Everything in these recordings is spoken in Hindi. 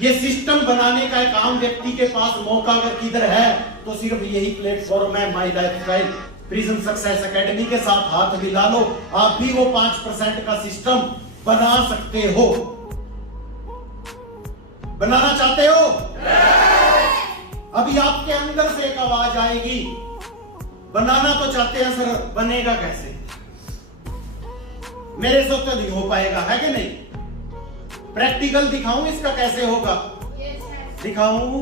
ये सिस्टम बनाने का एक आम व्यक्ति के पास मौका अगर किधर है तो सिर्फ यही प्लेटफॉर्म है, माई लाइफस्टाइल प्रिज्म सक्सेस एकेडमी के साथ हाथ मिला लो, आप भी वो 5% का सिस्टम बना सकते हो। बनाना चाहते हो? अभी आपके अंदर से एक आवाज आएगी, बनाना तो चाहते हैं सर, बनेगा कैसे? मेरे से तो नहीं हो पाएगा, है कि नहीं? प्रैक्टिकल दिखाऊं इसका कैसे होगा? दिखाऊं?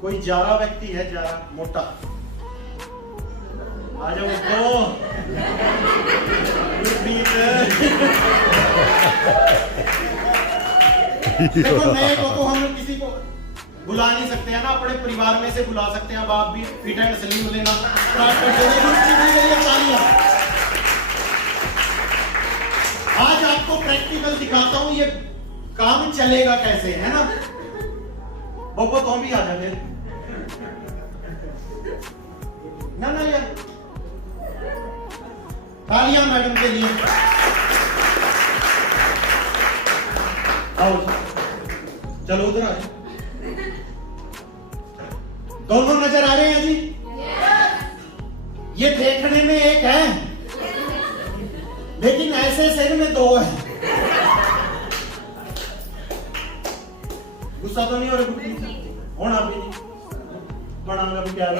कोई जारा व्यक्ति है, जारा मोटा, आ जाओ तो। देखो नए को तो हम किसी को बुला नहीं सकते हैं ना, अपने परिवार में से बुला सकते हैं। अब आप भी फिट एंड स्लिम लेना स्टार्ट कर दो। आज आपको प्रैक्टिकल दिखाता हूं ये काम चलेगा कैसे, है ना? बब्बो तो भी आ जाए ना ना यार, तालियां मैडम के लिए। आओ चलो उधर आ जाओ। दोनों नजर आ रहे हैं जी? ये देखने में एक है लेकिन ऐसे सिर में दो है। गुस्सा तो नहीं हो रहा? होना भी नहीं, बनाऊंगा भी क्या है।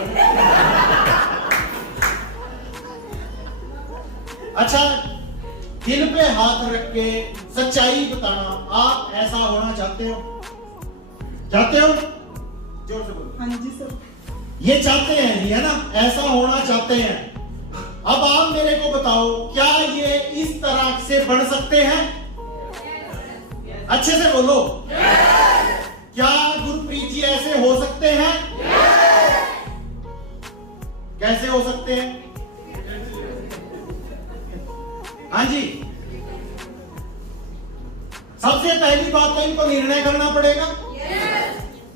अच्छा, दिल पे हाथ रख के सच्चाई बताना, आप ऐसा होना चाहते हो? चाहते हो? जोर से बोलो। हाँ जी सर। ये चाहते हैं जी, है ना? ऐसा होना चाहते हैं। अब आप मेरे को बताओ, क्या ये इस तरह से बन सकते हैं? अच्छे से बोलो। क्या गुरप्रीत जी ऐसे हो सकते हैं? कैसे हो सकते हैं? हाँ जी, सबसे पहली बात तो इनको निर्णय करना पड़ेगा।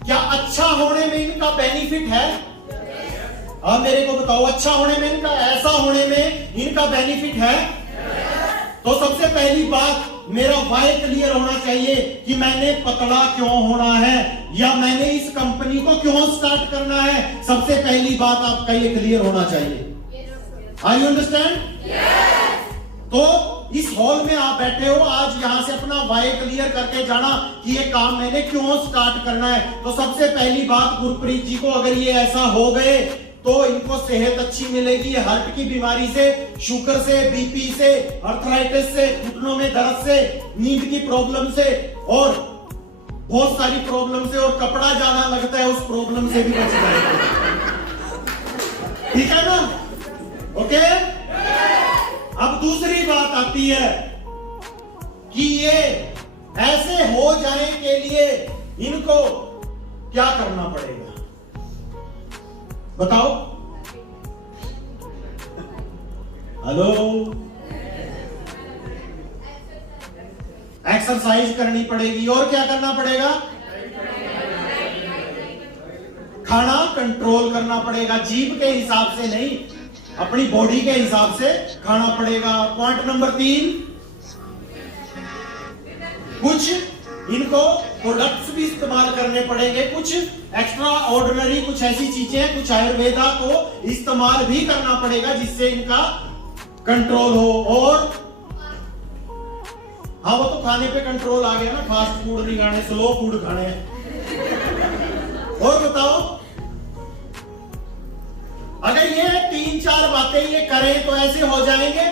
क्या अच्छा होने में इनका बेनिफिट है? अब मेरे को बताओ, अच्छा होने में इनका, ऐसा होने में इनका बेनिफिट है? तो सबसे पहली बात, मेरा वाई क्लियर होना चाहिए कि मैंने पतला क्यों होना है या मैंने इस कंपनी को क्यों स्टार्ट करना है। सबसे पहली बात आपका ये क्लियर होना चाहिए। आई यू अंडरस्टैंड? तो इस हॉल में आप बैठे हो, आज यहां से अपना वाई क्लियर करके जाना कि ये काम मैंने क्यों स्टार्ट करना है। तो सबसे पहली बात, गुरप्रीत जी को अगर ये ऐसा हो गए तो इनको सेहत अच्छी मिलेगी। हार्ट की बीमारी से, शुगर से, बीपी से, अर्थराइटिस से, घुटनों में दर्द से, नींद की प्रॉब्लम से और बहुत सारी प्रॉब्लम से, और कपड़ा ज्यादा लगता है उस प्रॉब्लम से भी बच जाएगा। ठीक है ना? ओके। अब दूसरी बात आती है कि ये ऐसे हो जाने के लिए इनको क्या करना पड़ेगा? बताओ। हेलो, एक्सरसाइज करनी पड़ेगी। और क्या करना पड़ेगा? खाना कंट्रोल करना पड़ेगा, जीभ के हिसाब से नहीं, अपनी बॉडी के हिसाब से खाना पड़ेगा। पॉइंट नंबर 3, कुछ इनको प्रोडक्ट्स भी इस्तेमाल करने पड़ेंगे, कुछ एक्स्ट्रा ऑर्डिनरी, कुछ ऐसी चीजें, कुछ आयुर्वेदा को इस्तेमाल भी करना पड़ेगा जिससे इनका कंट्रोल हो। और हाँ, वो तो खाने पे कंट्रोल आ गया ना, फास्ट फूड नहीं खाने, स्लो फूड खाने हैं। और बताओ, अगर ये 3-4 बातें ये करें तो ऐसे हो जाएंगे।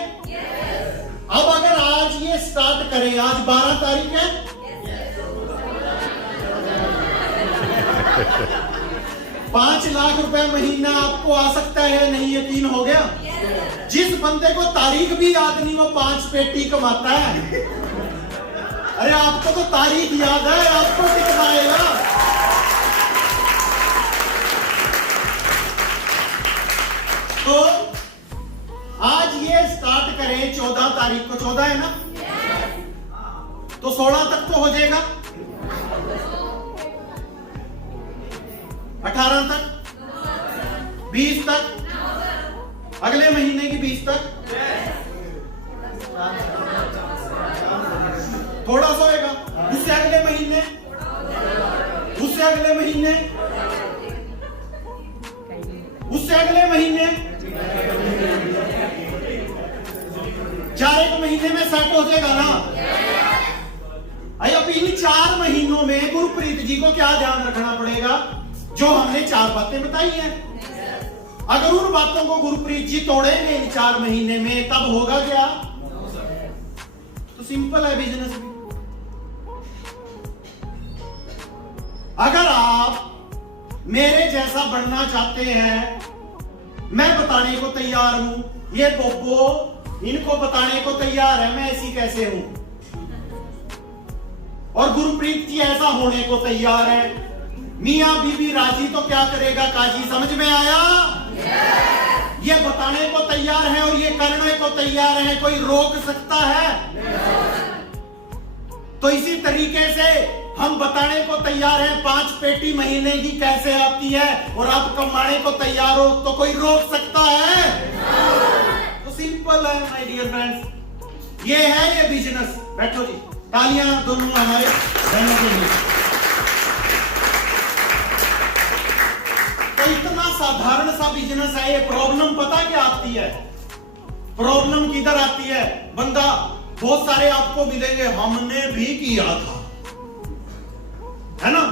अब अगर आज ये स्टार्ट करें, आज 12 तारीख है, 5 लाख रुपए महीना आपको आ सकता है, नहीं यकीन हो गया? जिस बंदे को तारीख भी याद नहीं, वो 5 पेटी कमाता है। अरे आपको तो तारीख याद है, आपको कितना आएगा? तो आज ये स्टार्ट करें 14 तारीख को, 14 है ना? तो 16 तक तो हो जाएगा, 18 तक, 20 तक, अगले महीने की 20 तक, थोड़ा सा होगा, उससे अगले महीने, उससे अगले महीने, उससे अगले महीने, 4 महीने में सेट हो जाएगा ना। अब इन 4 महीनों में गुरप्रीत जी को क्या ध्यान रखना पड़ेगा, जो हमने 4 बातें बताई हैं। अगर उन बातों को गुरप्रीत जी तोड़ेंगे इन 4 महीने में, तब होगा क्या? तो सिंपल है बिजनेस भी। अगर आप मेरे जैसा बनना चाहते हैं, मैं बताने को तैयार हूं, ये बोबो इनको बताने को तैयार है मैं ऐसी कैसे हूं, और गुरप्रीत जी ऐसा होने को तैयार है, मियां बीबी राजी तो क्या करेगा काजी। समझ में आया? ये बताने को तैयार है और ये करने को तैयार है, कोई रोक सकता है? तो इसी तरीके से हम बताने को तैयार हैं 5 पेटी महीने की कैसे आती है, और आप कमाने को तैयार हो, तो कोई रोक सकता है? तो सिंपल है माय डियर फ्रेंड्स, ये है ये बिजनेस। बैठो जी, तालियां दोनों हमारे बहनों के लिए। तो इतना साधारण सा बिजनेस है ये। प्रॉब्लम पता क्या आती है? प्रॉब्लम किधर आती है? बंदा बहुत सारे आपको मिलेंगे, हमने भी किया था, है ना,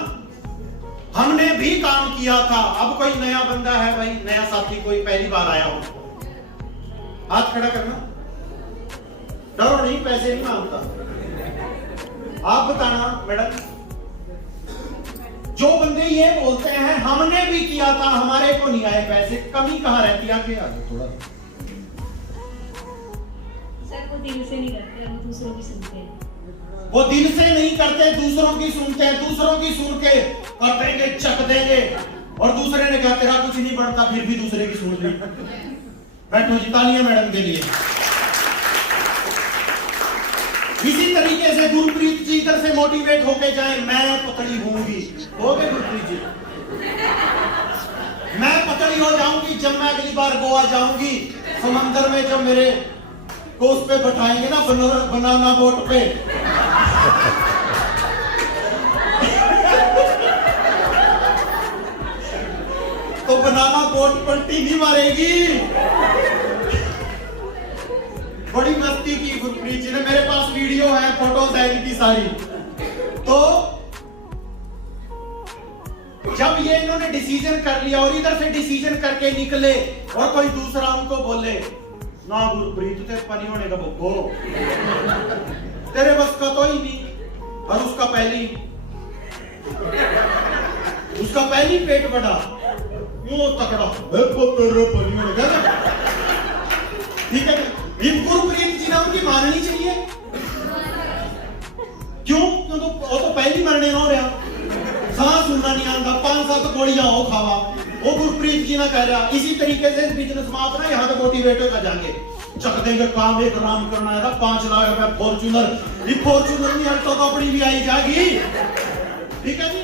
हमने भी काम किया था। अब कोई नया बंदा है भाई, नया साथी कोई पहली बार आया हो, हाथ खड़ा करना, डरो नहीं, पैसे नहीं मांगता। आप बताना मैडम, जो बंदे ये बोलते हैं हमने भी किया था, हमारे को नहीं आए पैसे, कमी कहां रहती है? आगे थोड़ा सर, वो दिल से नहीं करते, वो दूसरों की सुनते हैं। वो दिल से नहीं करते, दूसरों की सुनते हैं। दूसरों की सुन के कर देंगे, चक देंगे, और दूसरे ने कहा तेरा कुछ नहीं बढ़ता, फिर भी दूसरे की सुन ली। बैठो जी, तालियां मैडम के लिए। इसी तरीके से गुरप्रीत जी इधर से मोटिवेट होके जाए, मैं पतली होंगी, हो गए गुरप्रीत जी, मैं पतली हो जाऊंगी जब मैं अगली बार गोवा जाऊंगी, समंदर में जब मेरे को उस पे बैठाएंगे ना, बनाना बोट पे, तो बनाना बोट पलटी नहीं मारेगी। बड़ी मस्ती की गुरप्रीत जी ने, मेरे पास वीडियो है, फोटोज है इनकी सारी। तो जब ये इन्होंने डिसीजन कर लिया और इधर से डिसीजन करके निकले, और कोई दूसरा उनको बोले ना गुरप्रीत तेरे पानी होने का बब्बो, तेरे बस का तो ही नहीं, और उसका पहली पेट बड़ा, वो तकड़ा, पानी होने का। ठीक है, गुरप्रीत जी ने उनकी माननी चाहिए। क्यों? तो वो तो पहली मरने हो रहा, सांस सुनना नहीं आता, 5-7 गोलियां हो खावा, वो गुरप्रीत जी ने कह रहा। इसी तरीके से बिजनेस में आप ना यहाँ तो मोटिवेट कर जाएंगे, चक देंगे काम, एक आराम करना है, 5 लाख रुपए फॉर्च्यूनर, फॉर्च्यूनर नहीं हटता तो अपनी भी आई जाएगी। ठीक है जी।